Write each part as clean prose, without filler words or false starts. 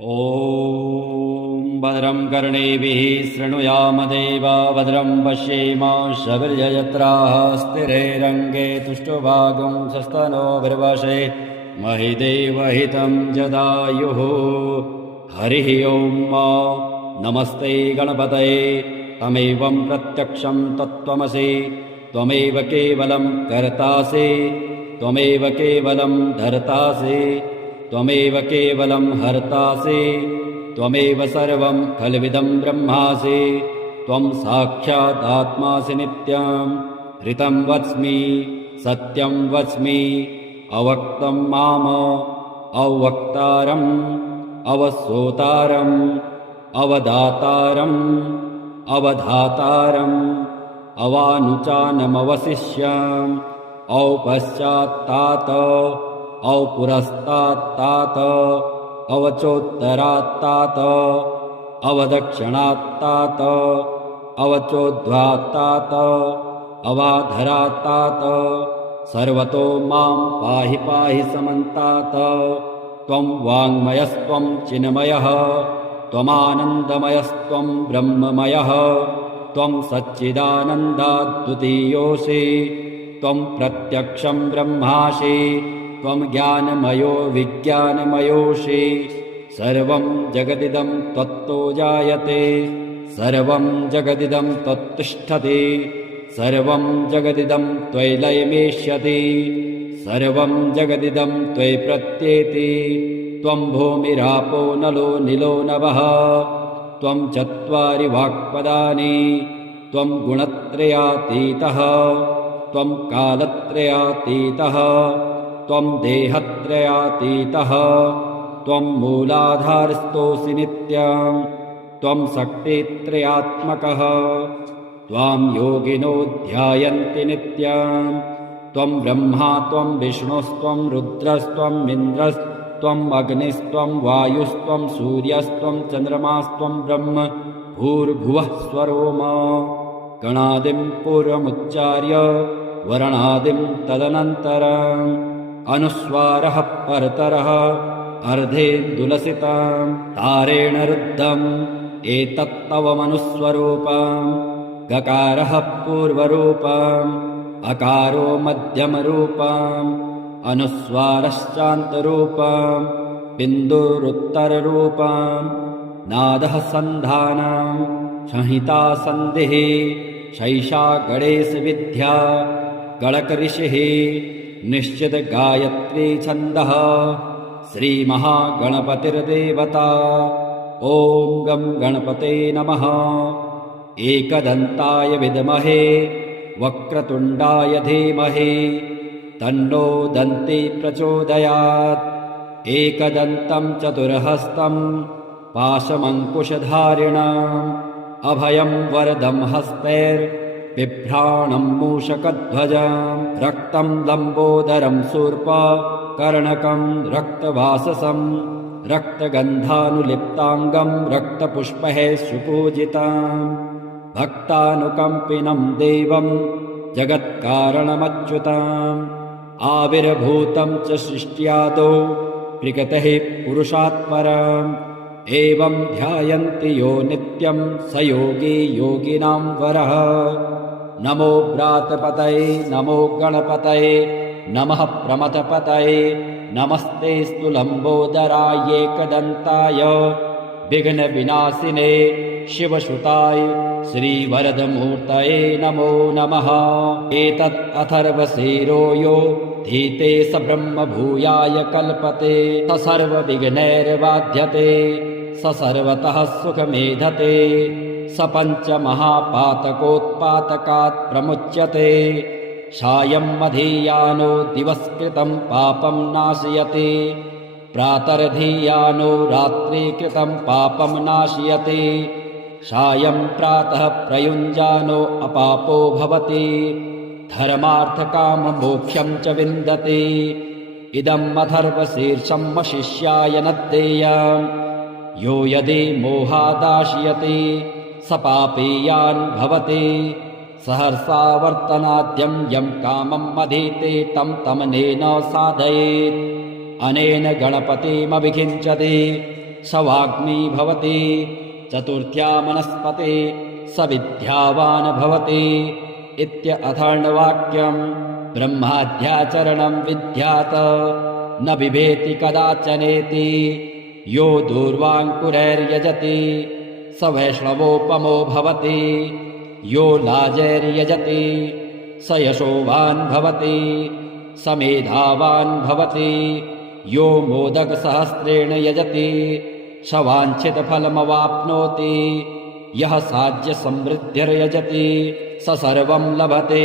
ॐ भद्रं कर्णेभिः शृणुयामदेवा भद्रं पश्येमाशभिर्यजत्राः स्थिरैरङ्गे तुष्टुभागं सस्तनोभिर्वशे महिदेवहितं जदायुः। हरिः ॐ नमस्ते गणपतये तमेवं प्रत्यक्षं तत्त्वमसि त्वमेव केवलं कर्तासि त्वमेव केवलं धर्तासि त्वमेव केवलं हर्तासि त्वमेव सर्वं खल्विदं ब्रह्मासि त्वं साक्षादात्मासि नित्यं ऋतं वच्मि सत्यं वच्मि अवक्तं माम अवक्तारम् अवसोतारम् अवदातारम् अवधातारम् अवानुचानमवशिष्याम् औपश्चात्तात औपुरस्तात्तात अवचोत्तरात्तात अवदक्षिणात्तात अवचोद्ध्वात्तात अवाधरात्तात सर्वतो मां पाहि पाहि समन्तात। त्वं वाङ्मयस्त्वं चिन्मयः त्वमानन्दमयस्त्वं ब्रह्ममयः त्वं सच्चिदानन्दाद्वितीयोऽसि त्वं प्रत्यक्षं ब्रह्मासि त्वं ज्ञानमयो विज्ञानमयोऽसि सर्वं जगदिदं त्वत्तो जायते सर्वं जगदिदं त्वत्तिष्ठति सर्वं जगदिदं त्वयि लयमेष्यति सर्वं जगदिदं त्वयि प्रत्येति। त्वं भूमिरापो नलो निलो नभः त्वं चत्वारि वाक्पदानि त्वं गुणत्रयातीतः त्वं कालत्रयातीतः त्वं देहत्रयातीतः त्वं मूलाधारस्थोऽसि नित्यं त्वं शक्तित्रयात्मकः त्वां योगिनो ध्यायन्ति नित्यं त्वं ब्रह्मा त्वं विष्णुस्त्वं रुद्रस्त्वं इन्द्रस्त्वं अग्निस्त्वं वायुस्त्वं सूर्यस्त्वं चन्द्रमास्त्वं ब्रह्म भूर्भुवः स्वरोम गणादिं पूर्वमुच्चार्य वर्णादिं तदनन्तरम् अनुस्वारः परतरः अर्धेन्दुलसितं तारेण रुद्धम् एतत्तव मनुस्वरूपम् गकारः पूर्वरूपम् अकारो मध्यमरूपम् अनुस्वारश्चान्तरूपम् बिन्दुरुत्तररूपम् नादः सन्धानम् संहिता सन्धिः शैषा गणेशविद्या गणकऋषिः निश्चित गायत्री छन्दः श्रीमहागणपतिर्देवता। ॐ गं गणपते नमः। एकदन्ताय विद्महे वक्रतुण्डाय धीमहि तन्नो दन्ती प्रचोदयात्। एकदन्तं चतुर्हस्तं पाशमङ्कुशधारिणम् अभयं वरदं हस्तैर्बिभ्राणं मूषकध्वजं रक्तं लम्बोदरं शूर्पकर्णकं रक्तवाससं रक्तगन्धानुलिप्ताङ्गं रक्तपुष्पैः सुपूजितं भक्तानुकम्पिनं देवं जगत्कारणमच्युतम् आविर्भूतं च सृष्ट्यादौ प्रकृतेः पुरुषात् परम् एवं ध्यायन्ति यो नित्यं स योगी योगिनां वरः। नमो व्रातपतये नमो गणपतये नमः प्रमथपतये नमस्तेऽस्तु लम्बोदराय एकदन्ताय विघ्नविनाशिने शिवसुताय श्रीवरदमूर्तये नमो नमः। एतत् अथर्वशीरो यो धीते स ब्रह्म भूयाय कल्पते स सर्वविघ्नैर्बाध्यते स सर्वतः सुखमेधते स पञ्चमहापातकोत्पातकात् प्रमुच्यते सायं मधीयानो दिवस्कृतं पापं नाशयति प्रातर्धीयानो रात्रिकृतं पापं नाशयति सायं प्रातः प्रयुञ्जानो अपापो भवति धर्मार्थकाममोक्षं च विन्दति। इदम् अथर्वशीर्षं वशिष्याय न देयम् यो यदि मोहादाशयति स पापीयान् भवति सहर्षा वर्तनाद्यं यं कामं मधीते तं तमनेन साधयेत् अनेन गणपतिमभिषिञ्चति स वाग्मी भवति चतुर्थ्या मनस्पते स विद्यावान् भवति इत्यथर्ववाक्यम् ब्रह्माद्याचरणं विद्यात् न बिभेति कदाचनेति यो दूर्वाङ्कुरैर्यजति स वैष्णवोपमो भवति यो लाजैर्यजति स यशोवान् भवति स मेधावान् भवति यो मोदकसहस्रेण यजति स वाञ्छितफलमवाप्नोति यः साज्यसमृद्धिर्यजति स सर्वं लभते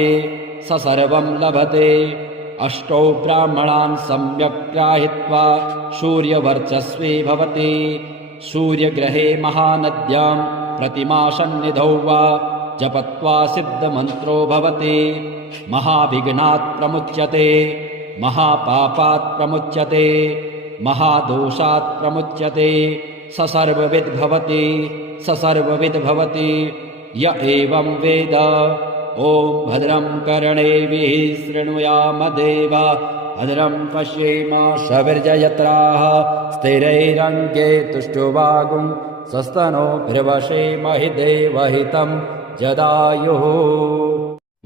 स सर्वं लभते अष्टौ ब्राह्मणान् सम्यक् ग्राहीत्वा सूर्यवर्चस्वी भवति सूर्यग्रहे महानद्यां प्रतिमासन्निधौ वा जपत्वा सिद्धमन्त्रो भवति महाविघ्नात् प्रमुच्यते महापापात् प्रमुच्यते महादोषात् प्रमुच्यते स सर्वविद् भवति स सर्वविद् भवति य एवं वेद ॐ भद्रं कर्णेभिः शृणुयाम देवा भद्रं पश्येमाशविर्यजत्राः स्थिरैरङ्गे तुष्टुवागुं स्वस्तनोभिर्वशेमहि देवहितं जदायुः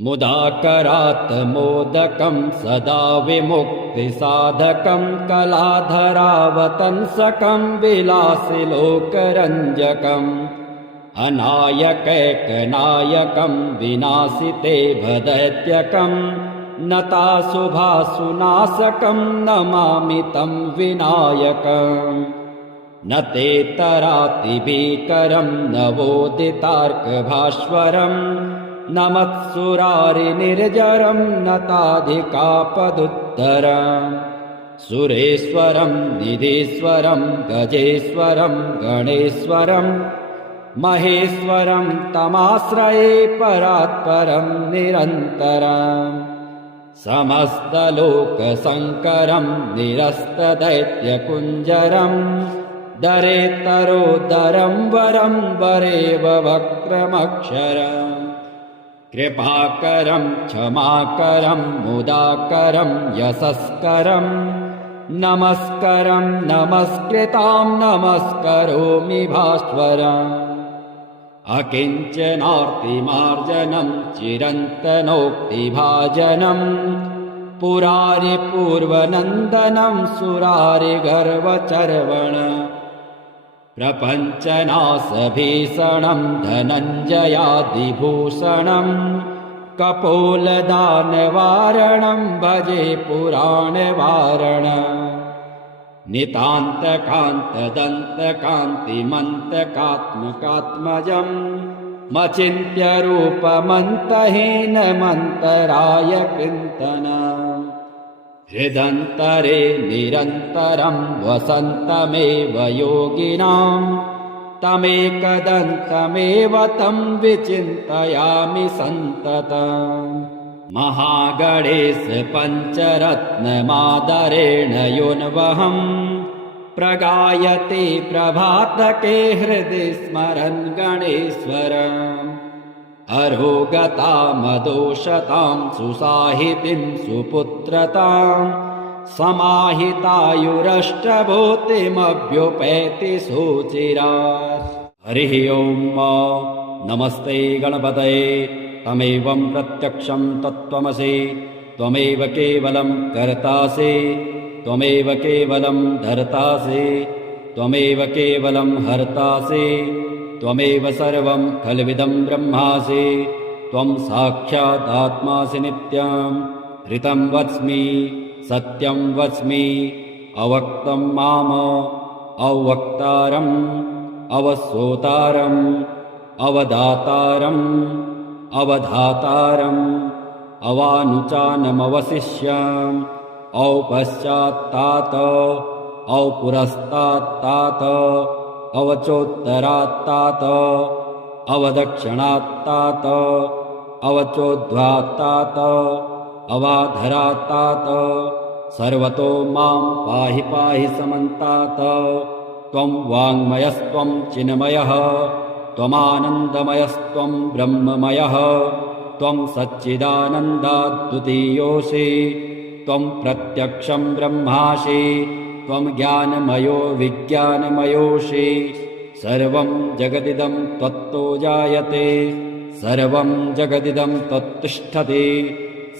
मुदाकरात् मोदकं सदा विमुक्तिसाधकं कलाधरावतंसकं विलासिलोकरञ्जकम् अनायकैकनायकं विनाशिते भदैत्यकं नताशुभासुनाशकं नमामि तं विनायकम् न तेतरातिभीकरं नवोदितार्कभास्वरम् न मत्सुरारिनिर्जरं नताधिकापदुत्तरम् सुरेश्वरं निधीश्वरं गजेश्वरं गणेश्वरं महेश्वरं तमाश्रये परात्परं निरन्तरम् समस्तलोकशङ्करं निरस्तदैत्यकुञ्जरम् दरेतरोदरं वरं वरेव वक्रमक्षरम् कृपाकरं क्षमाकरं मुदाकरं यशस्करं नमस्करं नमस्कृतां नमस्करोमि भास्वरम् अकिञ्चनार्तिमार्जनं चिरन्तनोक्तिभाजनं पुरारिपूर्वनन्दनं सुरारिगर्वचर्वणम् प्रपञ्चनाशभीषणं धनञ्जयादिभूषणं कपोलदानवारणं भजे पुराणवारणम् नितान्तकान्तदन्तकान्तिमन्तकात्मकात्मजं मचिन्त्यरूपमन्तहीनमन्तराय चिन्तनम् हृदन्तरे निरन्तरं वसन्तमेव योगिनां तमेकदन्तमेव तं विचिन्तयामि सन्ततम् महागणेश पञ्चरत्नमादरेण योन्वहं प्रगायते प्रभातके हृदि स्मरन् गणेश्वरम् अरोगतामदोषतां सुसाहितिं सुपुत्रतां समाहितायुरष्टभूतिमभ्युपैति सुचिरात्। हरिः ॐ नमस्ते गणपतये तमेवं प्रत्यक्षं तत्त्वमसि त्वमेव केवलं कर्तासि त्वमेव केवलं धर्तासि त्वमेव केवलं हर्तासि त्वमेव सर्वं खल्विदं ब्रह्मासि त्वं साक्षादात्मासि नित्यं ऋतं वच्मि सत्यं वच्मि अवक्तं माम अवक्तारम् अवसोतारम् अवदातारम् अवधातारम् अवानुचानमवशिष्यम् औपश्चात्तात औपुरस्तात्तात अवचोत्तरात्तात अवदक्षिणात्तात अवचोद्ध्वात्तात अवाधरात्तात सर्वतो मां पाहि पाहि समन्तात त्वं वाङ्मयस्त्वं चिन्मयः त्वमानन्दमयस्त्वं ब्रह्ममयः त्वं सच्चिदानन्दाद्वितीयोऽसि त्वं प्रत्यक्षं ब्रह्मासि त्वं ज्ञानमयो विज्ञानमयोषि सर्वं जगदिदं त्वत्तो जायते सर्वं जगदिदं त्वत्तिष्ठति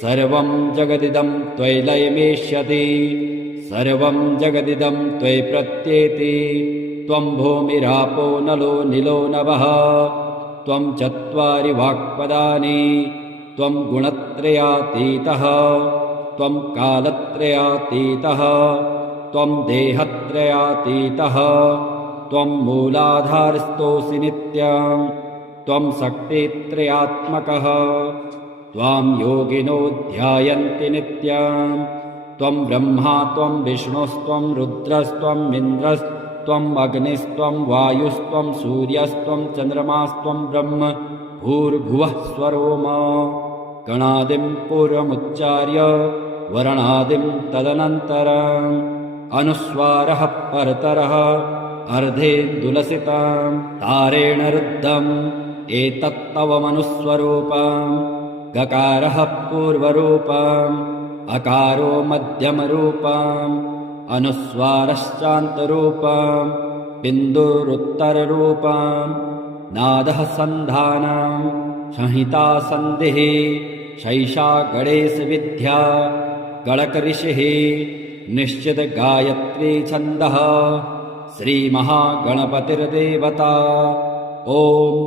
सर्वं जगदिदं त्वयि लयमेष्यति सर्वं जगदिदं त्वयि प्रत्येति त्वं भूमिरापो नलो निलो नभः त्वं चत्वारि वाक्पदानि त्वं गुणत्रयातीतः त्वं कालत्रयातीतः त्वं देहत्रयातीतः त्वं मूलाधारस्थोऽसि नित्यं त्वं शक्तित्रयात्मकः त्वां योगिनो ध्यायन्ति नित्यं त्वं ब्रह्मा त्वं विष्णुस्त्वं रुद्रस्त्वम् इन्द्रस्त्वम् अग्निस्त्वं वायुस्त्वं सूर्यस्त्वं चन्द्रमास्त्वं ब्रह्म भूर्भुवः स्वरोम गणादिं पूर्वमुच्चार्य वर्णादिं तदनन्तरम् अनुस्वारः परतरः अर्धेन्दुलसितं तारेण रुद्धम् एतत्तवमनुस्वरूपम् गकारः पूर्वरूपम् अकारो मध्यमरूपम् अनुस्वारश्चान्तरूपम् बिन्दुरुत्तररूपम् नादः सन्धानम् संहिता सन्धिः शैषा गणेशविद्या गणकऋषिः निश्चित गायत्री छन्दः श्रीमहागणपतिर्देवता ॐ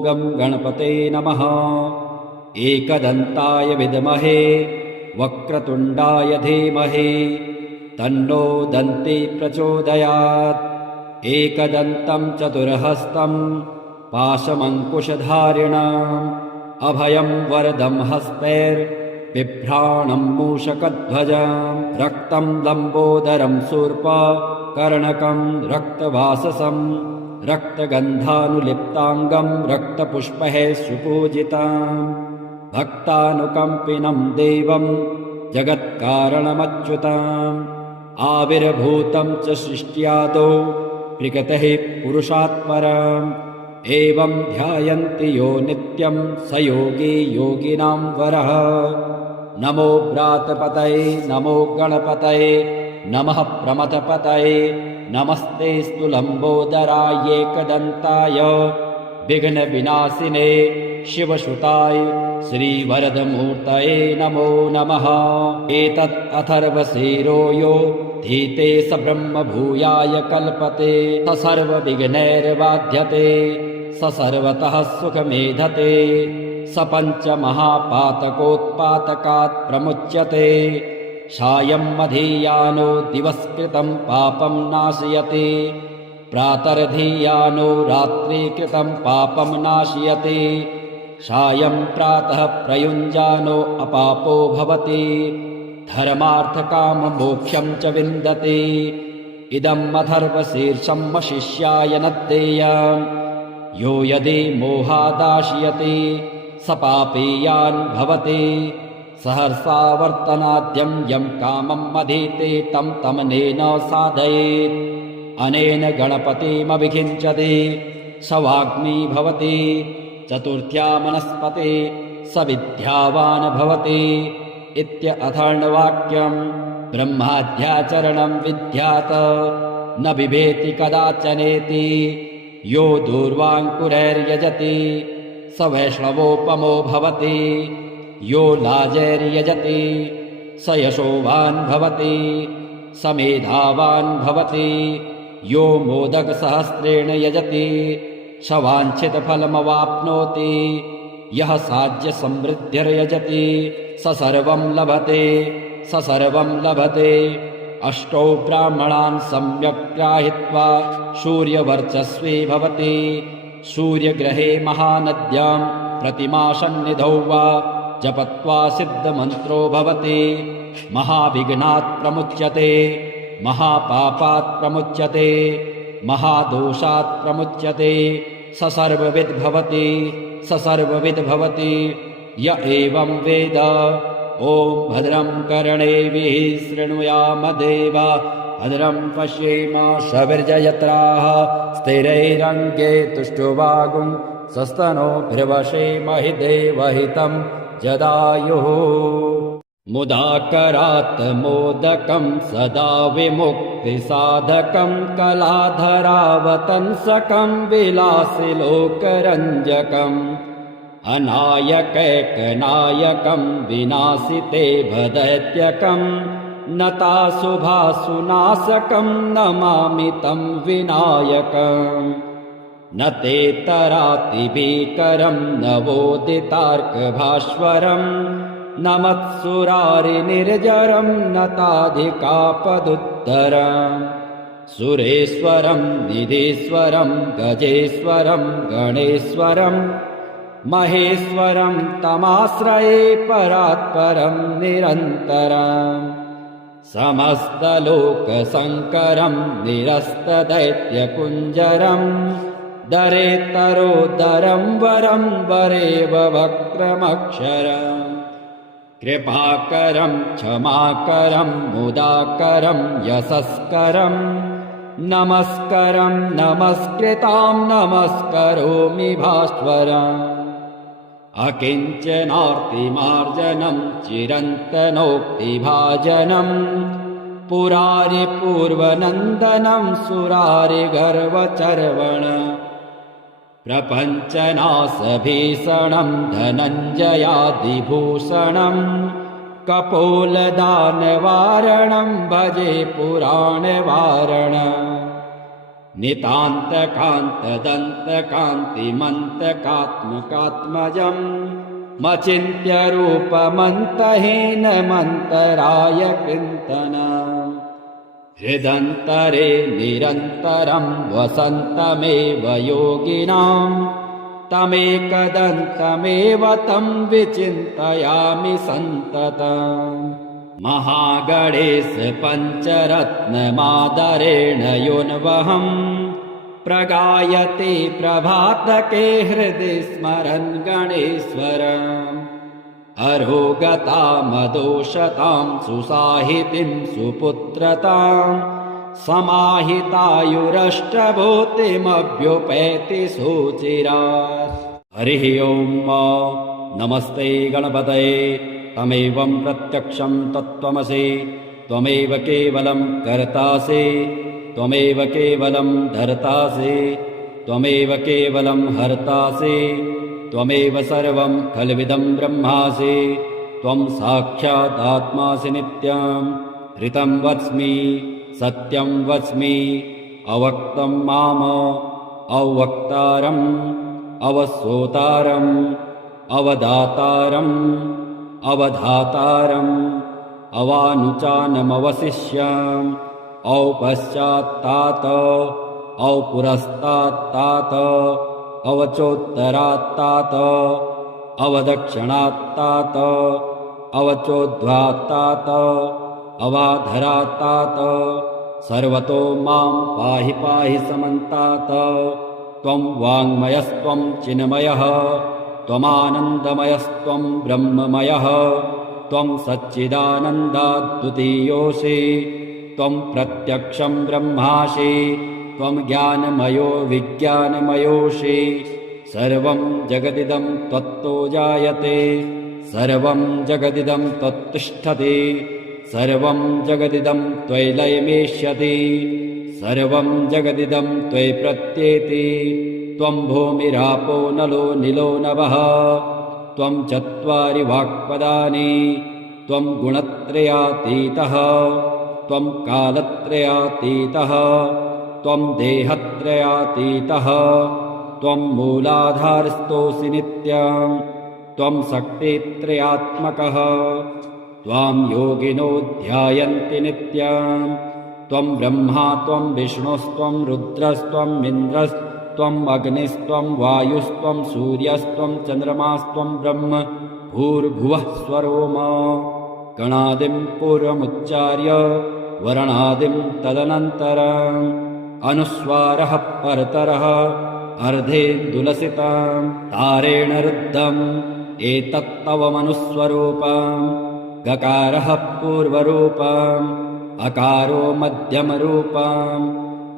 गं गणपते नमः एकदन्ताय विद्महे वक्रतुण्डाय धीमहि तन्नो दन्ती प्रचोदयात् एकदन्तं चतुर्हस्तं पाशमङ्कुशधारिणम् अभयं वरदं हस्तैर्बिभ्राणं मूषकध्वजं रक्तं लम्बोदरं शूर्पकर्णकं रक्तवाससं रक्तगन्धानुलिप्ताङ्गं रक्तपुष्पैः सुपूजितं भक्तानुकम्पिनं देवं जगत्कारणमच्युतम् आविर्भूतं च सृष्ट्यादौ प्रकृतेः पुरुषात् परम् एवं ध्यायन्ति यो नित्यं स योगी योगिनां वरः नमो व्रातपतये नमो गणपतये नमः प्रमथपतये नमस्तेऽस्तु लम्बोदराय एकदन्ताय विघ्नविनाशिने शिवसुताय श्रीवरदमूर्तये नमो नमः एतत् अथर्वशीरो यो धीते स ब्रह्मभूयाय कल्पते स सर्वविघ्नैर्बाध्यते स सर्वतः सुखमेधते स पञ्चमहापातकोत्पातकात् प्रमुच्यते सायं मधीयानो दिवस्कृतं पापं नाशयति प्रातर्धीयानो रात्रिकृतं पापं नाशयति सायं प्रातः प्रयुञ्जानो अपापो भवति धर्मार्थकाममोक्षं च विन्दति इदम् अथर्वशीर्षं वशिष्याय न देयम् यो यदि मोहादाशयति स पापीयान् भवति सहर्षावर्तनाद्यं यं कामं मधीते तं तमनेन साधयेत् अनेन गणपतिमभिषिञ्चति स वाग्मी भवति चतुर्थ्या मनस्पते स विद्यावान् भवति इत्यथर्ववाक्यम् ब्रह्माद्याचरणं विद्यात् न बिभेति कदाचनेति यो दूर्वाङ्कुरैर्यजति स वैष्णवोपमो भवति यो लाजैर्यजति स यशोवान् भवति स मेधावान् भवति यो मोदकसहस्रेण यजति स वाञ्छितफलमवाप्नोति यः साज्यसमृद्धिर्यजति स सर्वं लभते स सर्वं लभते अष्टौ ब्राह्मणान् सम्यक् ग्राहीत्वा सूर्यवर्चस्वी भवति सूर्यग्रहे महानद्यां प्रतिमासन्निधौ वा जपत्वा सिद्धमन्त्रो भवति महाविघ्नात् प्रमुच्यते महापापात् प्रमुच्यते महादोषात् प्रमुच्यते स सर्वविद् भवति स सर्वविद् भवति य एवं वेद ॐ भद्रं कर्णेभिः शृणुयाम देवा भद्रं पश्येम सविर्जयत्राः स्थिरैरङ्गे तुष्टुवागुं स्वस्तनोभिर्वशेमहि देवहितं जदायुः। मुदाकरात् मोदकं सदा विमुक्तिसाधकं कलाधरावतंसकं विलासिलोकरञ्जकम् अनायकैकनायकं विनाशिते भदैत्यकं नताशुभासुनाशकं नमामि तं विनायकम् न ते तरातिभीकरं नवोदितार्कभास्वरं न मत्सुरारिनिर्जरं नताधिकापदुत्तरम् सुरेश्वरं निधीश्वरं गजेश्वरं गणेश्वरं महेश्वरं तमाश्रये परात्परं निरन्तरम् समस्तलोकशङ्करं निरस्तदैत्यकुञ्जरं दरेतरोदरं वरं वरेव वक्रमक्षरम् कृपाकरं क्षमाकरं मुदाकरं यशस्करं नमस्करं नमस्कृतां नमस्करोमि भास्वरम् अकिञ्चनार्तिमार्जनं चिरन्तनोक्तिभाजनं पुरारिपूर्वनन्दनं सुरारिगर्वचर्वण प्रपञ्चनाशभीषणं धनञ्जयादिभूषणं कपोलदानवारणं भजे पुराणवारणम् नितान्तकान्तदन्तकान्तिमन्तकात्मकात्मजं मचिन्त्यरूपमन्तहीनमन्तराय कृन्तनम् हृदन्तरे निरन्तरं वसन्तमेव योगिनां तमेकदन्तमेव तं विचिन्तयामि सन्ततम् महागणेश पञ्चरत्नमादरेण योन्वहं प्रगायते प्रभातके हृदि स्मरन् गणेश्वरम् अरोगतामदोषतां सुसाहितिं सुपुत्रतां समाहितायुरष्टभूतिमभ्युपैति सुचिरात्। हरिः ओं नमस्ते गणपतये तमेवं प्रत्यक्षं तत्त्वमसि त्वमेव केवलं कर्तासि त्वमेव केवलं धर्तासि त्वमेव केवलं हर्तासि त्वमेव सर्वं खल्विदं ब्रह्मासि त्वं साक्षादात्मासि नित्यं ऋतं वच्मि सत्यं वच्मि अवक्तं माम अवक्तारम् अवश्रोतारम् अवदातारम् अवधातारम् अवानुचानमवशिष्याम् औपश्चात्तात औपुरस्तात्तात अवचोत्तरात्तात अवदक्षिणात्तात अवचोद्ध्वात्तात अवाधरात्तात सर्वतो मां पाहि पाहि समन्तात त्वं वाङ्मयस्त्वं चिन्मयः त्वमानन्दमयस्त्वं ब्रह्ममयः त्वं सच्चिदानन्दाद्वितीयोऽसि त्वं प्रत्यक्षं ब्रह्मासि त्वं ज्ञानमयो विज्ञानमयोऽसि सर्वं जगदिदं त्वत्तो जायते सर्वं जगदिदं त्वत्तिष्ठति सर्वं जगदिदं त्वयि लयमेष्यति सर्वं जगदिदं त्वयि प्रत्येति त्वं भूमिरापो नलो निलो नभः त्वं चत्वारि वाक्पदानि त्वं गुणत्रयातीतः त्वं कालत्रयातीतः त्वं देहत्रयातीतः त्वं मूलाधारस्थोऽसि नित्यं त्वं शक्तित्रयात्मकः त्वां योगिनो ध्यायन्ति नित्यं त्वं ब्रह्मा त्वं विष्णुस्त्वं रुद्रस्त्वम् इन्द्रस्त्वम् अग्निस्त्वं वायुस्त्वं सूर्यस्त्वं चन्द्रमास्त्वं ब्रह्म भूर्भुवः स्वरोम गणादिं पूर्वमुच्चार्य वर्णादिं तदनन्तरम् अनुस्वारः परतरः अर्धेन्दुलसितं तारेण रुद्धम् एतत्तव मनुस्वरूपम् गकारः पूर्वरूपम् अकारो मध्यमरूपम्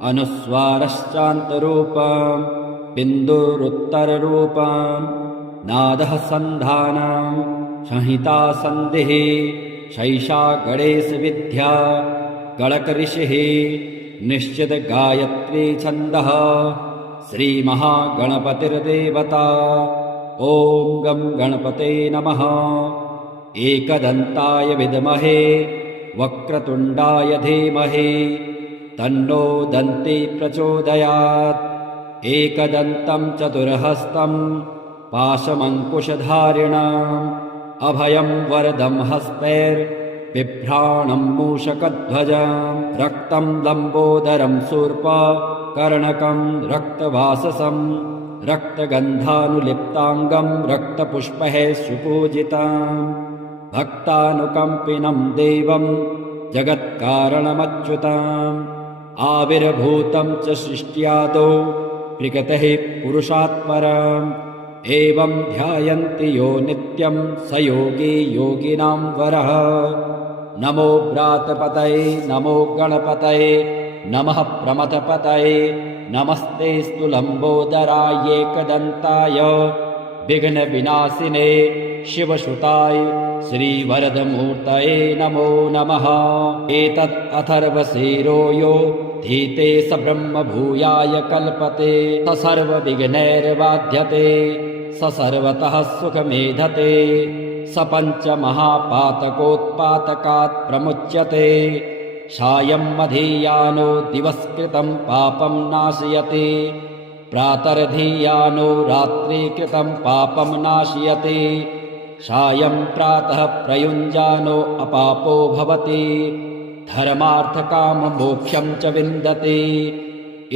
अनुस्वारश्चान्तरूपम् बिन्दुरुत्तररूपम् नादः सन्धानम् संहिता सन्धिः शैषा गणेशविद्या गणकऋषिः निश्चितगायत्री छन्दः श्रीमहागणपतिर्देवता। ॐ गं गणपते नमः। एकदन्ताय विद्महे वक्रतुण्डाय धीमहि तन्नो दन्ती प्रचोदयात्। एकदन्तं चतुर्हस्तं पाशमङ्कुशधारिणम् अभयं वरदं हस्तैर्बिभ्राणं मूषकध्वजं रक्तं लम्बोदरं शूर्पकर्णकं रक्तवाससं रक्तगन्धानुलिप्ताङ्गं रक्तपुष्पैः सुपूजितं भक्तानुकम्पिनं देवं जगत्कारणमच्युतम् आविर्भूतं च सृष्ट्यादौ प्रकृतेः पुरुषात् परम् एवं ध्यायन्ति यो नित्यं स योगी योगिनां वरः। नमो व्रातपतये नमो गणपतये नमः प्रमथपतये नमस्तेऽस्तु लम्बोदराय एकदन्ताय विघ्नविनाशिने शिवसुताय श्रीवरदमूर्तये नमो नमः। एतत् अथर्वशीरो यो धीते स ब्रह्मभूयाय कल्पते स सर्वविघ्नैर्बाध्यते स सर्वतः सुखमेधते स पञ्चमहापातकोत्पातकात् प्रमुच्यते सायं मधीयानो दिवस्कृतं पापं नाशयति प्रातर्धीयानो रात्रिकृतं पापं नाशयति सायं प्रातः प्रयुञ्जानो अपापो भवति धर्मार्थकाममोक्षं च विन्दति।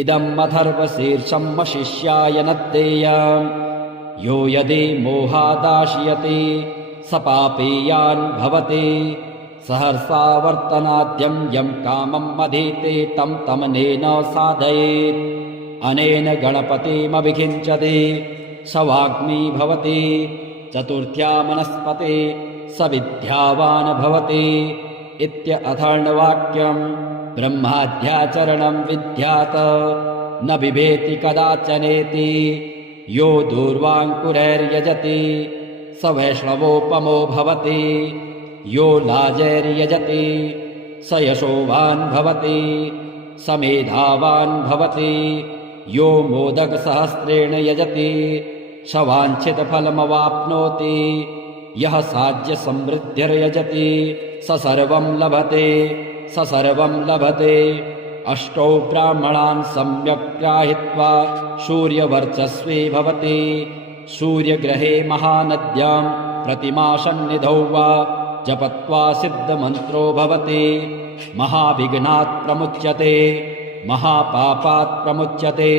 इदम् अथर्वशीर्षं शिष्याय न देयम् यो यदि मोहादाशयति स पापीयान् भवति सहर्षा वर्तनाद्यं यं कामम् अधीते तं तमनेन साधयेत् अनेन गणपतिमभिषिञ्चति स वाग्मी भवति चतुर्थ्या मनस्पति स विद्यावान् भवति इत्यथर्ववाक्यम्। ब्रह्माद्याचरणं विद्यात् न बिभेति कदाचनेति यो दूर्वाङ्कुरैर्यजति स वैष्णवोपमो भवति यो लाजैर्यजति स यशोवान् भवति स मेधावान् भवति यो मोदकसहस्रेण यजति स वाञ्छितफलमवाप्नोति यः साज्यसमृद्धिर्यजति स सर्वं लभते स सर्वं लभते। अष्टौ ब्राह्मणान् सम्यक् ग्राहीत्वा सूर्यवर्चस्वी भवति सूर्यग्रहे महानद्यां प्रतिमासन्निधौ वा जपत्वा सिद्धमन्त्रो भवति महाविघ्नात् प्रमुच्यते महापापात् प्रमुच्यते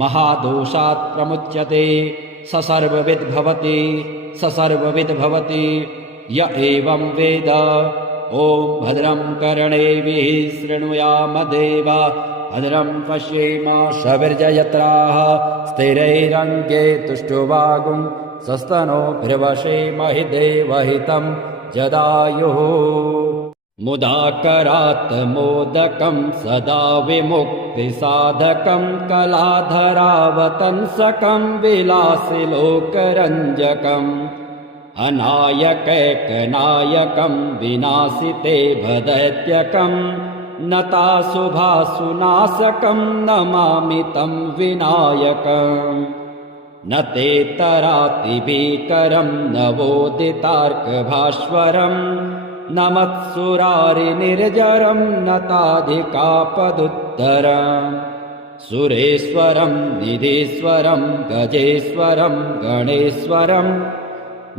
महादोषात् प्रमुच्यते स सर्वविद् भवति स सर्वविद् भवति य एवं वेद। ॐ भद्रं कर्णेभिः शृणुयाम देवा भद्रं पश्येम सविर्जयत्राः स्थिरैरङ्गे तुष्टुवागुं सस्तनोभिर्वशेमहि देवहितं जदायुः। मुदाकरात् मोदकं सदा विमुक्तिसाधकं कलाधरावतंसकं विलासिलोकरञ्जकम् अनायकैकनायकं विनाशिते भदैत्यकं नताशुभासुनाशकं नमामि तं विनायकम्। न ते तरातिभीकरं नवोदितार्कभास्वरं न मत्सुरारिनिर्जरं नताधिकापदुत्तरम्। सुरेश्वरं निधीश्वरं गजेश्वरं गणेश्वरं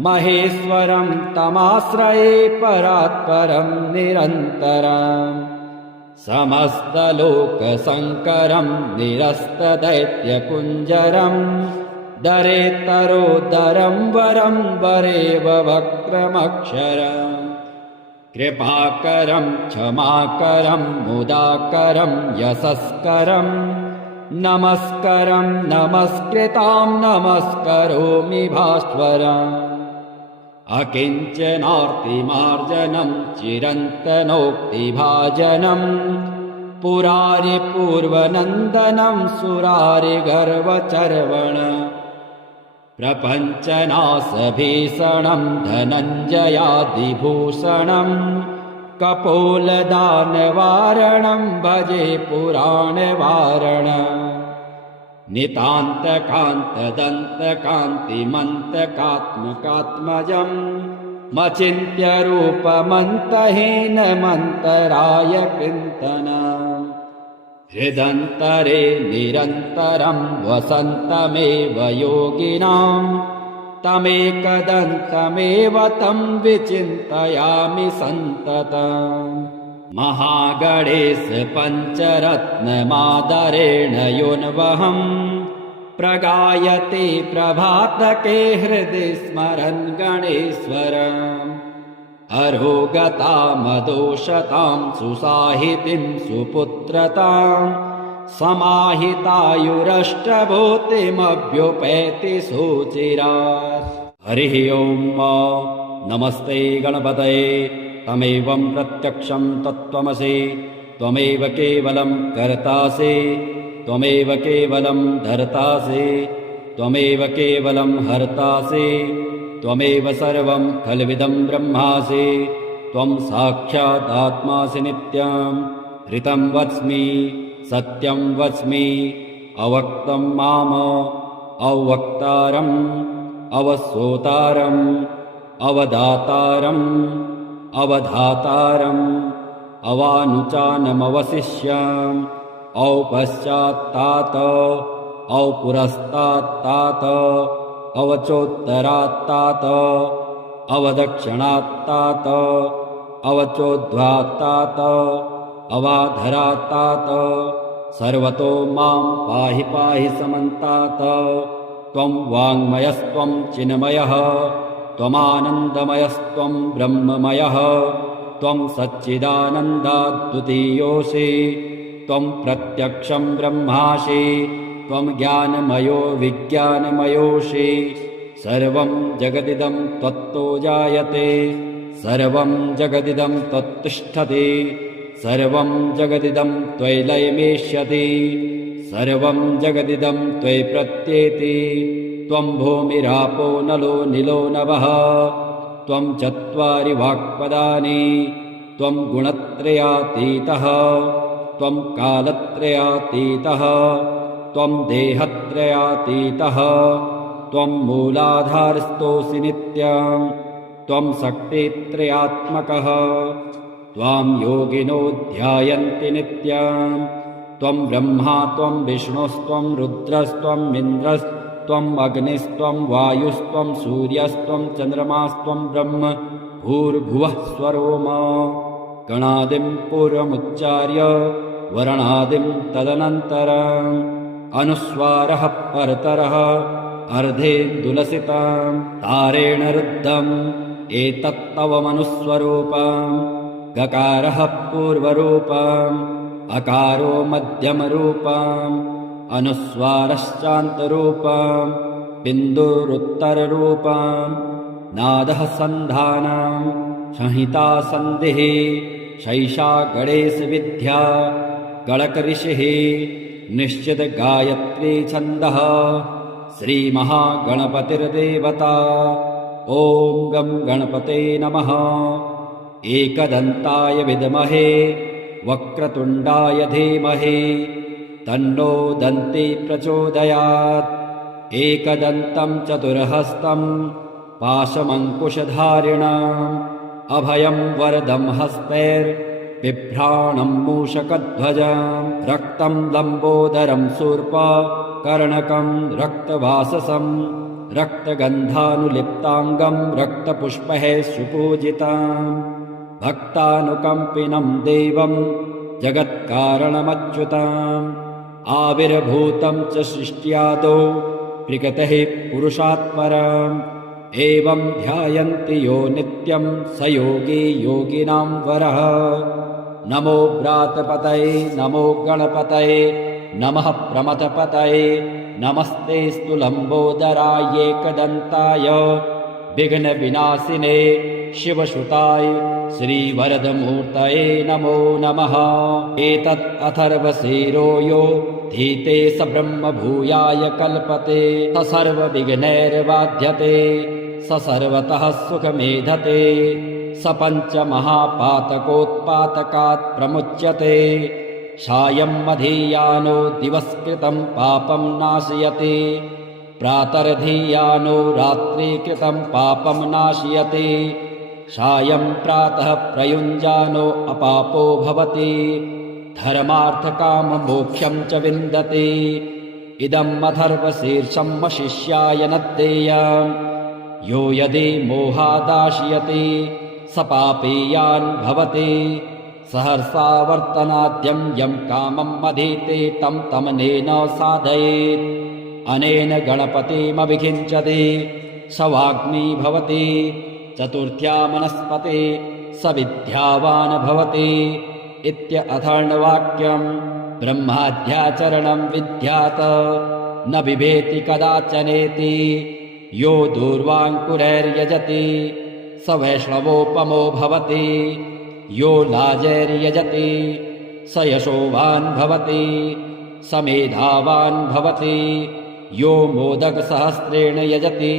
महेश्वरं तमाश्रये परात्परं निरन्तरम्। समस्तलोकशङ्करं निरस्तदैत्यकुञ्जरं दरेतरोदरं वरं वरेव वक्रमक्षरम्। कृपाकरं क्षमाकरं मुदाकरं यशस्करं नमस्करं नमस्कृतां नमस्करोमि भास्वरम्। अकिञ्चनार्तिमार्जनं चिरन्तनोक्तिभाजनं पुरारिपूर्वनन्दनं सुरारिगर्वचर्वण। प्रपञ्चनाशभीषणम् धनञ्जयादिभूषणम् कपोलदानवारणम् भजे पुराणवारण नितान्तकान्तदन्तकान्तिमन्तकात्मकात्मजम् मचिन्त्य रूपमन्तहीनमन्तराय कृन्तन हृदन्तरे निरन्तरं वसन्तमेव योगिनां तमेकदन्तमेव तं विचिन्तयामि सन्ततम् महागणेश पञ्चरत्नमादरेण योन्वहम् प्रगायते प्रभातके हृदि स्मरन् गणेश्वरम् अरोगतामदोषतां सुसाहितिं सुपुत्रतां समाहितायुरष्टभूतिमभ्युपैति सुचिरात्। हरिः ओम् नमस्ते गणपतये तमेवं प्रत्यक्षं तत्त्वमसि त्वमेव केवलं कर्तासि त्वमेव केवलं धर्तासि त्वमेव केवलं हर्तासि त्वमेव सर्वं खल्विदं ब्रह्मासि त्वं साक्षादात्मासि नित्यं ऋतं वच्मि सत्यं वच्मि अवक्तं माम अवक्तारम् अवश्रोतारम् अवदातारम् अवधातारम् अवानुचानमवशिष्याम् औपश्चात्तात औपुरस्तात्तात अवचोत्तरात्तात अवदक्षिणात्तात अवचोद्ध्वात्तात अवाधरात्तात सर्वतो मां पाहि पाहि समन्तात त्वं वाङ्मयस्त्वं चिन्मयः त्वमानन्दमयस्त्वं ब्रह्ममयः त्वं सच्चिदानन्दाद्वितीयोऽसि त्वं प्रत्यक्षं ब्रह्मासि त्वं ज्ञानमयो विज्ञानमयोऽसि सर्वं जगदिदं त्वत्तो जायते सर्वं जगदिदं त्वत्तिष्ठति सर्वं जगदिदं त्वयि लयमेष्यति सर्वं जगदिदं त्वयि प्रत्येति त्वं भूमिरापो नलो निलो नभः त्वं चत्वारि वाक्पदानि त्वं गुणत्रयातीतः त्वं कालत्रयातीतः त्वं देहत्रयातीतः त्वं मूलाधारस्थोऽसि नित्यं त्वं शक्तित्रयात्मकः त्वां योगिनो ध्यायन्ति नित्यं त्वं ब्रह्मा त्वं विष्णुस्त्वं रुद्रस्त्वं इन्द्रस्त्वं अग्निस्त्वं वायुस्त्वं सूर्यस्त्वं चन्द्रमास्त्वं ब्रह्म भूर्भुवः स्वरोम गणादिं पूर्वमुच्चार्य वर्णादिं तदनन्तरम् अनुस्वारः परतरः अर्धेन्दुलसितं तारेण रुद्धम् एतत्तव मनुस्वरूपम् गकारः पूर्वरूपम् अकारो मध्यमरूपम् अनुस्वारश्चान्तरूपम् बिन्दुरुत्तररूपम् नादः सन्धानम् संहिता सन्धिः शैषा गणेशविद्या गणकऋषिः निश्चित गायत्री छन्दः श्रीमहागणपतिर्देवता ॐ गं गणपते नमः एकदन्ताय विद्महे वक्रतुण्डाय धीमहि तन्नो दन्ती प्रचोदयात् एकदन्तं चतुर्हस्तं पाशमङ्कुशधारिणम् अभयं वरदं हस्तैर्बिभ्राणं मूषकध्वजं रक्तं लम्बोदरं शूर्पकर्णकं रक्तवाससं रक्तगन्धानुलिप्ताङ्गं रक्तपुष्पैः सुपूजितं भक्तानुकम्पिनं देवं जगत्कारणमच्युतम् आविर्भूतं च सृष्ट्यादौ प्रकृतेः पुरुषात् परम् एवं ध्यायन्ति यो नित्यं स योगी योगिनां वरः नमो व्रातपतये नमो गणपतये नमः प्रमथपतये नमस्तेऽस्तु लम्बोदराय एकदन्ताय विघ्नविनाशिने शिवसुताय श्रीवरदमूर्तये नमो नमः एतत् अथर्वशीरो यो धीते स ब्रह्म भूयाय कल्पते स सर्वविघ्नैर्बाध्यते स सर्वतः सुखमेधते स पञ्चमहापातकोत्पातकात् प्रमुच्यते सायं मधीयानो दिवस्कृतं पापं नाशयति प्रातर्धीयानो रात्रिकृतं पापं नाशयति सायं प्रातः प्रयुञ्जानो अपापो भवति धर्मार्थकाममोक्षं च विन्दति इदम् अथर्वशीर्षं वशिष्याय न देयम् यो यदि मोहादाशयति स पापीयान् भवति सहर्षा वर्तनाद्यं यं कामम् अधीते तं तमनेन साधयेत् अनेन गणपतिमभिषिञ्चति स वाग्मी भवति चतुर्थ्या मनस्पते स विद्यावान् भवति इत्यथर्ववाक्यम् ब्रह्माद्याचरणं विद्यात् न बिभेति कदाचनेति यो दूर्वाङ्कुरैर्यजति स वैष्णवोपमो भवति यो लाजैर्यजति स यशोवान् भवति स मेधावान् भवति यो मोदकसहस्रेण यजति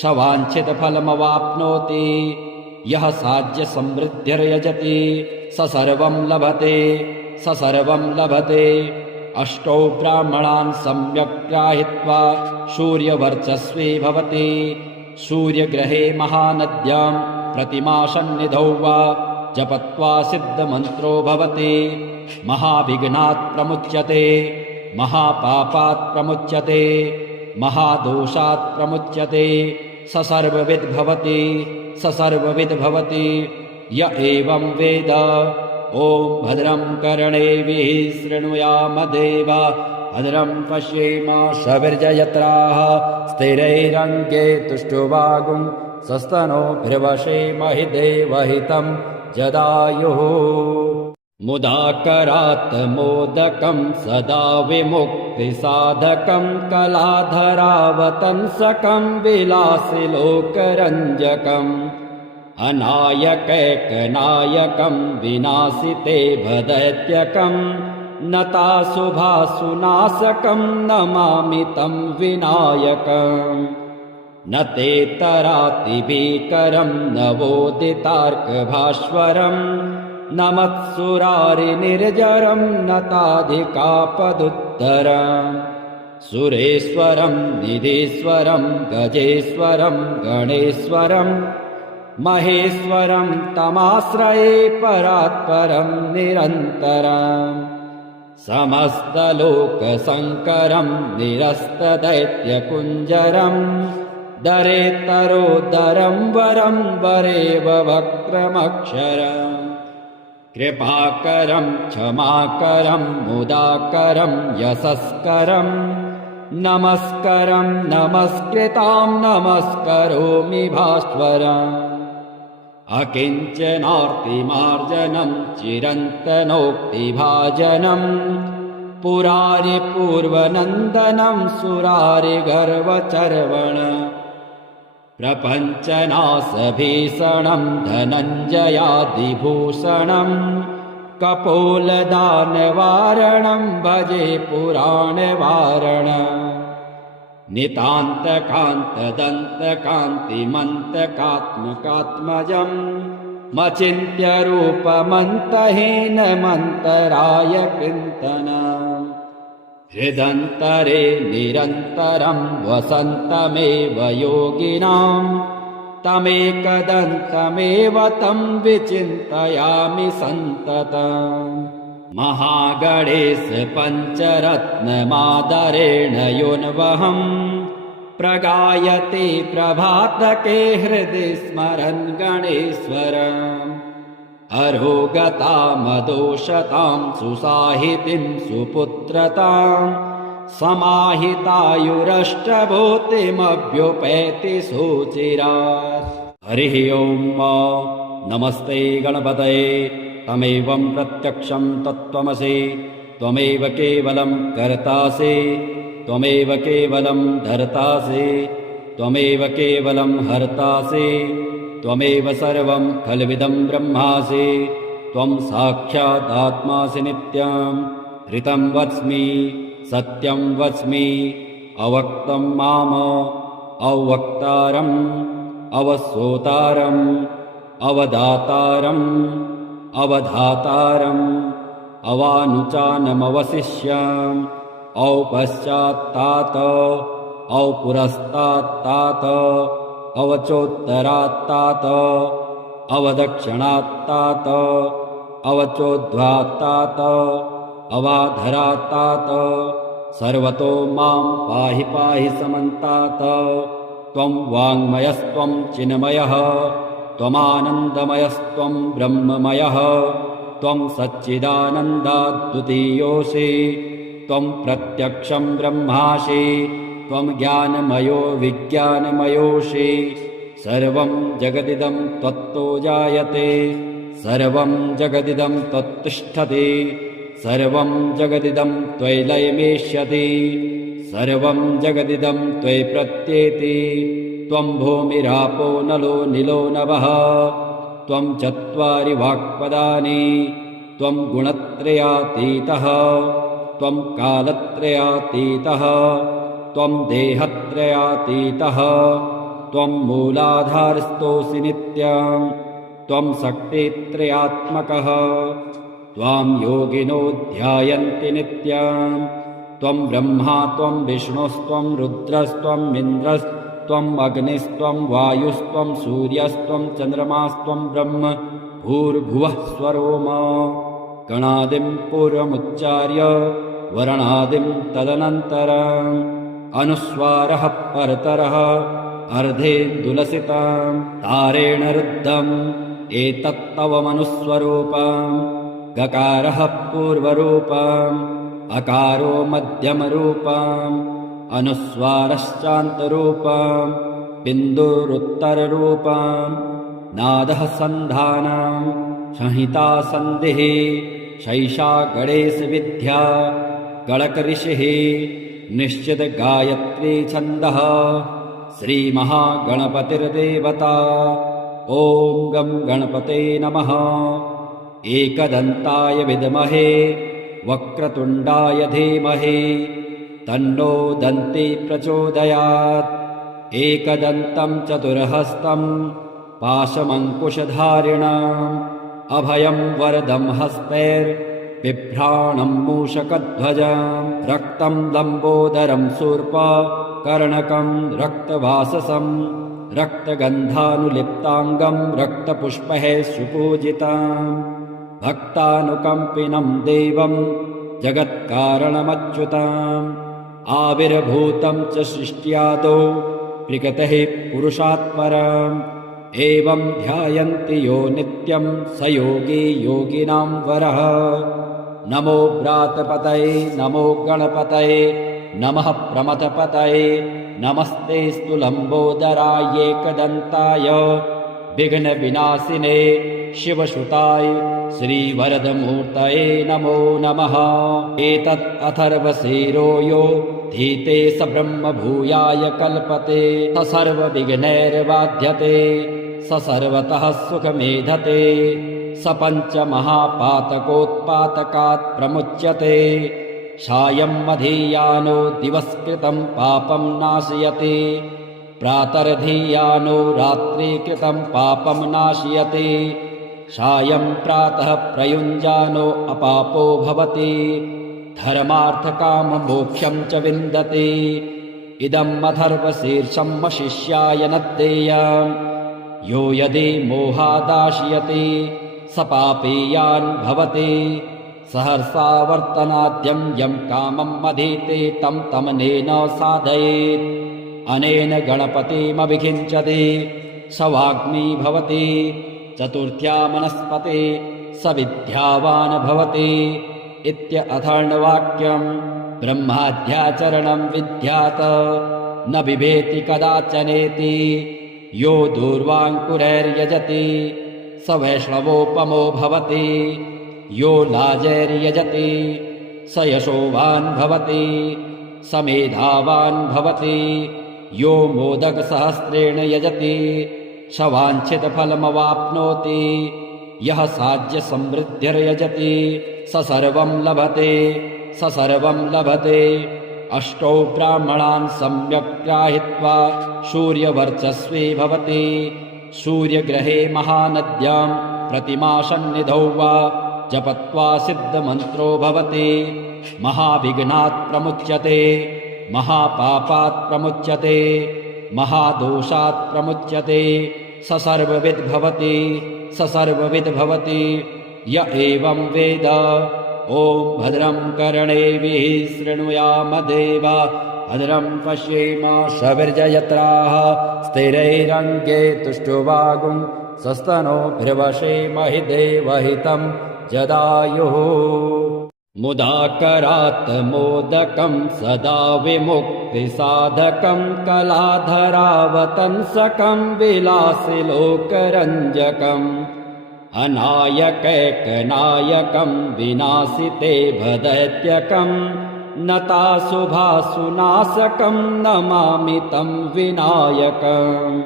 स वाञ्छितफलमवाप्नोति यः साज्यसमृद्धिर्यजति स सर्वं लभते स सर्वं लभते अष्टौ ब्राह्मणान् सम्यक् ग्राहीत्वा सूर्यवर्चस्वी भवति सूर्यग्रहे महानद्यां प्रतिमासन्निधौ वा जपत्वा सिद्धमन्त्रो भवति महाविघ्नात् प्रमुच्यते महापापात् प्रमुच्यते महादोषात् प्रमुच्यते स सर्वविद् भवति स सर्वविद् भवति य एवं वेद ॐ भद्रं कर्णेभिः शृणुयाम देवा भद्रं पश्येम सविर्जयत्राः स्थिरैरङ्गे तुष्टुवागुं सस्तनोभिर्वशेमहि देवहितं जदायुः मुदाकरात् मोदकं सदा विमुक्तिसाधकं कलाधरावतंसकं विलासिलोकरञ्जकम् अनायकैकनायकं विनाशिते भदैत्यकं नताशुभासुनाशकं नमामि तं विनायकम् न तेतरातिभीकरं नवोदितार्कभास्वरम् न मत्सुरारिनिर्जरं नताधिकापदुत्तरम् सुरेश्वरं निधीश्वरं गजेश्वरं गणेश्वरं महेश्वरं तमाश्रये परात्परं निरन्तरम् समस्तलोकशङ्करं निरस्तदैत्यकुञ्जरं दरेतरोदरं वरं वरेव वक्रमक्षरम् कृपाकरं क्षमाकरं मुदाकरं यशस्करं नमस्करं नमस्कृतां नमस्करोमि भास्वरम् अकिञ्चनार्तिमार्जनं चिरन्तनोक्तिभाजनं पुरारिपूर्वनन्दनं सुरारिगर्वचर्वण प्रपञ्चनाशभीषणं धनञ्जयादिभूषणं कपोलदानवारणं भजे पुराणवारणम् नितान्तकान्तदन्तकान्तिमन्तकात्मकात्मजं मचिन्त्यरूपमन्तहीनमन्तराय चिन्तनम् हृदन्तरे निरन्तरं वसन्तमेव योगिनां तमेकदन्तमेव तं विचिन्तयामि सन्ततम् महागणेश पञ्चरत्नमादरेण योन्वहम् प्रगायते प्रभातके हृदि स्मरन् गणेश्वरम् अरोगतामदोषतां सुसाहितिं सुपुत्रतां समाहितायुरष्टभूतिमभ्युपैति सुचिरात्। हरिः ओम् नमस्ते गणपतये तमेवं प्रत्यक्षं तत्त्वमसि त्वमेव केवलं कर्तासि त्वमेव केवलं धर्तासि त्वमेव केवलं हर्तासि त्वमेव सर्वं खल्विदं ब्रह्मासि त्वं साक्षात् आत्मासि नित्यम् ऋतं वच्मि सत्यं वच्मि अवक्तं माम अवक्तारम् अवसोतारम् अवदातारम् अवधातारम् अवानुचानमवशिष्याम् औपश्चात्तात औपुरस्तात्तात अवचोत्तरात्तात अवदक्षिणात्तात अवचोद्ध्वात्तात अवाधरात्तात सर्वतो मां पाहि पाहि समन्तात त्वं वाङ्मयस्त्वं चिन्मयः त्वमानन्दमयस्त्वं ब्रह्ममयः त्वं सच्चिदानन्दाद्वितीयोऽसि त्वं प्रत्यक्षं ब्रह्मासि त्वं ज्ञानमयो विज्ञानमयोऽसि सर्वं जगदिदं त्वत्तो जायते सर्वं जगदिदं त्वत्तिष्ठति सर्वं जगदिदं त्वयि लयमेष्यति सर्वं जगदिदं त्वयि प्रत्येति त्वं भूमिरापो नलो निलो नभः त्वं चत्वारि वाक्पदानि त्वं गुणत्रयातीतः त्वं कालत्रयातीतः त्वं देहत्रयातीतः त्वं मूलाधारस्थोऽसि नित्यं त्वं शक्तित्रयात्मकः त्वां योगिनो ध्यायन्ति नित्यं त्वं ब्रह्मा त्वं विष्णुस्त्वं रुद्रस्त्वम् इन्द्रस्त्वम् अग्निस्त्वं वायुस्त्वं सूर्यस्त्वं चन्द्रमास्त्वं ब्रह्म भूर्भुवः स्वरोम गणादिं पूर्वमुच्चार्य वर्णादिं तदनन्तरम् अनुस्वारः परतरः अर्धेन्दुलसितं तारेण रुद्धम् एतत्तव मनुस्वरूपम् गकारः पूर्वरूपम् अकारो मध्यमरूपम् अनुस्वारश्चान्तरूपम् बिन्दुरुत्तररूपम् नादः सन्धानम् संहिता सन्धिः शैषा गणेशविद्या गणकऋषिः निश्चित गायत्री छन्दः श्रीमहागणपतिर्देवता ॐ गं गणपते नमः एकदन्ताय विद्महे वक्रतुण्डाय धीमहि तन्नो दन्ती प्रचोदयात् एकदन्तं चतुर्हस्तं पाशमङ्कुशधारिणम् अभयं वरदं हस्तैर्बिभ्राणं मूषकध्वजं रक्तं लम्बोदरं शूर्पकर्णकं रक्तवाससं रक्तगन्धानुलिप्ताङ्गं रक्तपुष्पैः सुपूजितं भक्तानुकम्पिनं देवं जगत्कारणमच्युतम् आविर्भूतं च सृष्ट्यादौ प्रकृतेः पुरुषात् परम् एवं ध्यायन्ति यो नित्यं स योगी योगिनां वरः नमो व्रातपतये नमो गणपतये नमः प्रमथपतये नमस्ते स्तुलम्बोदराय एकदन्ताय विघ्नविनाशिने शिवसुताय श्रीवरदमूर्तये नमो नमः एतत् अथर्वशीरो यो धीते स ब्रह्मभूयाय कल्पते स सर्वविघ्नैर्बाध्यते स सर्वतः सुखमेधते स पञ्चमहापातकोत्पातकात् प्रमुच्यते सायं मधीयानो दिवस्कृतं पापं नाशयति प्रातर्धीयानो रात्रिकृतं पापं नाशयति सायं प्रातः प्रयुञ्जानो अपापो भवति धर्मार्थकाममोक्षं च विन्दति इदम् अथर्वशीर्षं शिष्याय न देयम् यो यदि मोहादाशयति स पापीयान् भवति सहर्षावर्तनाद्यं यं कामम् अधीते तं तमनेन साधयेत् अनेन गणपतिमभिषिञ्चति स वाग्मी भवति चतुर्थ्या मनस्पति स विद्यावान् भवति इत्यथर्ववाक्यम् ब्रह्माद्याचरणं विद्यात् न बिभेति कदाचनेति यो दूर्वाङ्कुरैर्यजति स वैष्णवोपमो भवति यो लाजैर्यजति स यशोवान् भवति स मेधावान् भवति यो मोदकसहस्रेण यजति स वाञ्छितफलमवाप्नोति यः साज्यसमृद्धिर्यजति स सर्वं लभते स सर्वं लभते। अष्टौ ब्राह्मणान् सम्यक् ग्राहित्वा सूर्यवर्चस्वी भवति। सूर्यग्रहे महानद्यां प्रतिमासन्निधौ वा जपत्वा सिद्धमन्त्रो भवति। महाविघ्नात् प्रमुच्यते, महापापात् प्रमुच्यते, महादोषात् प्रमुच्यते। स सर्वविद् भवति, स सर्वविद् भवति। य एवं वेद। ॐ भद्रं कर्णेभिः शृणुयाम देवा, भद्रं पश्येम सविर्जयत्राः। स्थिरैरङ्गे तुष्टुवागुं स्वस्तनोभिर्वशेमहि देवहितं जदायुः। मुदाकरात् मोदकं सदा विमुक्तिसाधकं कलाधरावतंसकं विलासिलोकरञ्जकम् अनायकैकनायकं विनाशिते भदैत्यकं नताशुभासुनाशकं नमामि तं विनायकम्।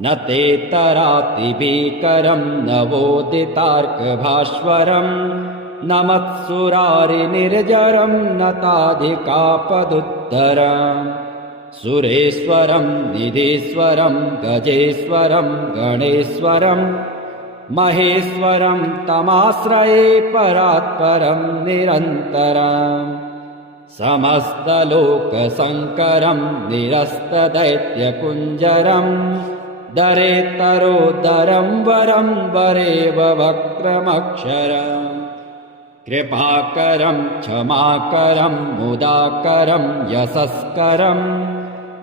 न ते तरातिभीकरं नवोदितार्कभास्वरं न मत्सुरारिनिर्जरं नताधिकापदुत्तरम्। सुरेश्वरं निधीश्वरं गजेश्वरं गणेश्वरं महेश्वरं तमाश्रये परात्परं निरन्तरम्। समस्तलोकशङ्करं निरस्तदैत्यकुञ्जरं दरेतरोदरं वरं वरेव वक्रमक्षरम्। कृपाकरं क्षमाकरं मुदाकरं यशस्करं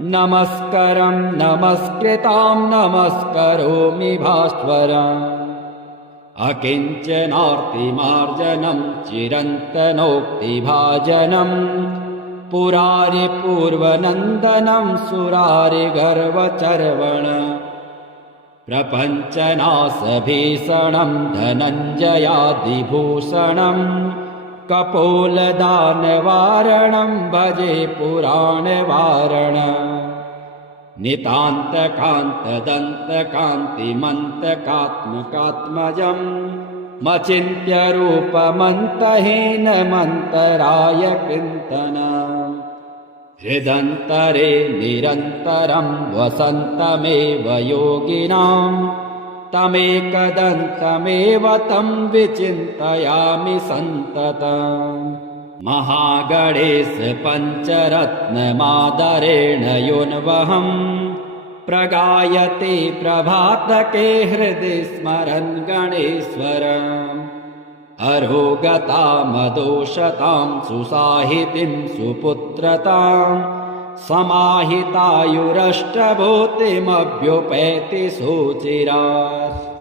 नमस्करं नमस्कृतां नमस्करोमि भास्वरम्। अकिञ्चनार्तिमार्जनं चिरन्तनोक्तिभाजनं पुरारिपूर्वनन्दनं सुरारिगर्वचर्वण। प्रपञ्चनाशभीषणं धनञ्जयादिभूषणं कपोलदानवारणं भजे पुराणवारणम्। नितान्तकान्तदन्तकान्तिमन्तकात्मकात्मजं मचिन्त्यरूपमन्तहीनमन्तराय कृन्तनम्। हृदन्तरे निरन्तरं वसन्तमेव योगिनां तमेकदन्तमेव तं विचिन्तयामि सन्ततम्। महागणेश पञ्चरत्नमादरेण योन्वहं प्रगायते प्रभातके हृदि स्मरन् गणेश्वरम्। अरोगतामदोषतां सुसाहितिं सुपुत्रतां समाहितायुरष्टभूतिमभ्युपैति सुचिरात्।